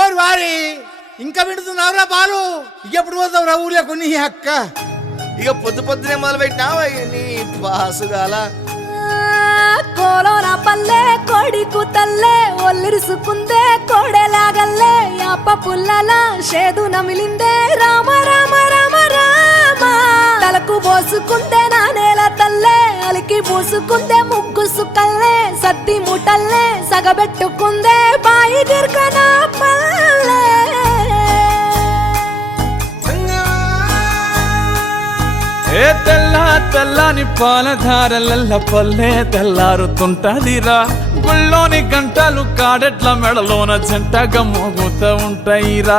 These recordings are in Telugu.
ఓరు వారి ఇంకా వింటున్నావురా బాలు, ఎప్పుడు పోతావురా ఊళ్ళో కొన్ని అక్క? ఇక పొద్దునే మొదలు పెట్టినావా నీ పాసుగాల? కోలోన పల్లె కోడి కూతల్లే ఒల్లిరుసుకుందే కోడెలాగల్లే యాప పుల్లల షేదు నమిలిందే రామ రామ రామ రామ తలకు పోసుకుందే నా నేల తల్లే అలికి పూసుకుందే ముగ్గు సుక్కల్లే సత్తి ముటల్లే సగబెట్టుకుందే బాయి దిర్కన పల్లె. ఏ తెల్ల తెల్లని పాలధారలల్ల పల్లె తెల్లారుతుంటదిరా, గుళ్ళోని గంటలు కాడెట్ల మెడలోన జంటగా మోగుతూ ఉంటాయిరా.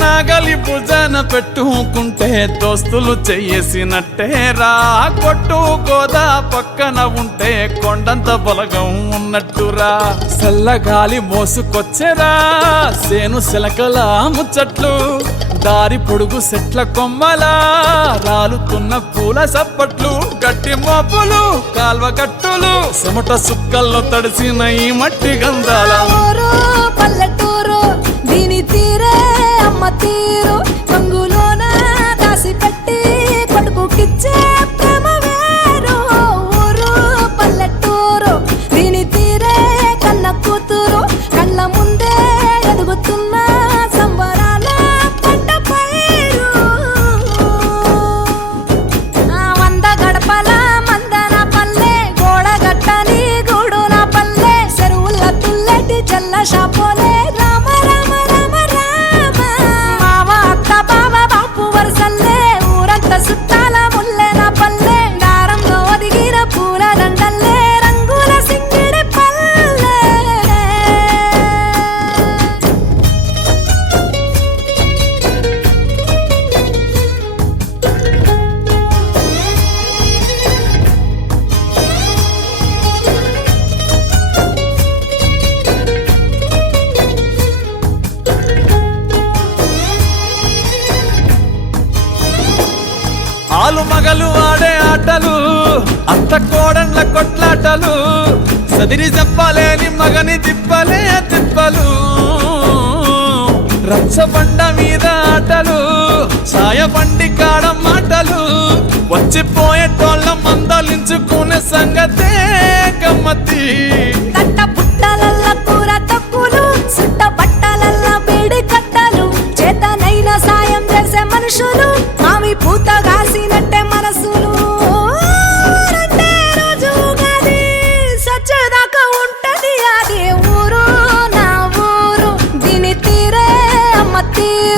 నాగలి భుజాన పెట్టుకుంటే దోస్తులు చెయ్యేసినట్టేరా, కొట్టు గోదా పక్కన ఉంటే కొండంత బలగం ఉన్నట్టురా. చల్లగాలి మోసుకొచ్చెరా సేను శిలకల ముచ్చట్లు, దారి పొడుగు చెట్ల కొమ్మలా రాలుతున్న పూల సప్పట్లు, గట్టి మోపులు కాల్వ గట్టులు చెమట సుక్కల్లో తడిసిన ఈ మట్టి గంధాల పల్లెటూరు దీని తీరే అమ్మ తీరు, కంగులోన దాసి పెట్టి కొడుకుకిచ్చే ప్రేమ వేరు. ఊరు పల్లెటూరు దీని తీరే కన్న కూతురు, కళ్ళ ముందే ఎదుగుతున్న సంబరాల పంట పైరు. వంద గడపల మందన పల్లె గోడగట్టని గూడున పల్లె, చెరువుల తుల్లెటి జల్ల షాపోలే రామ రామ రామ రామ. మావ అత్త బావ బాపు వరసల్లే ఊరంతా సుట్టాల ముల్లెన పల్లె, దారంలో ఒదిగిన పూల దండల్లే రంగుల సింగిడి పల్లె. ఆలు మగలు ఆడే ఆటలు, అత్త కోడన్ల కొట్లాటలు, సదిరి చెప్పలేని మగని తిప్పలే తిప్పలు. రచ్చబండ మీద ఆటలు, ఛాయ బండి కాడ మాటలు, వచ్చిపోయేటోళ్ళ మందలించుకునే సంగతే గమ్మతి. తట్ట పుట్టలల్ల కూర తక్కులు, సుట్ట బట్టలల్ల వేడి కట్టలు, చేతనైన సాయం చేసే మనుషులు, మామి పూత కాసినట్టే మనసులు. రెండే రోజు గది సచ్చేదాకా ఉంటది అది ఊరు నా ఊరు, దీని తీరే అమ్మ తీరు.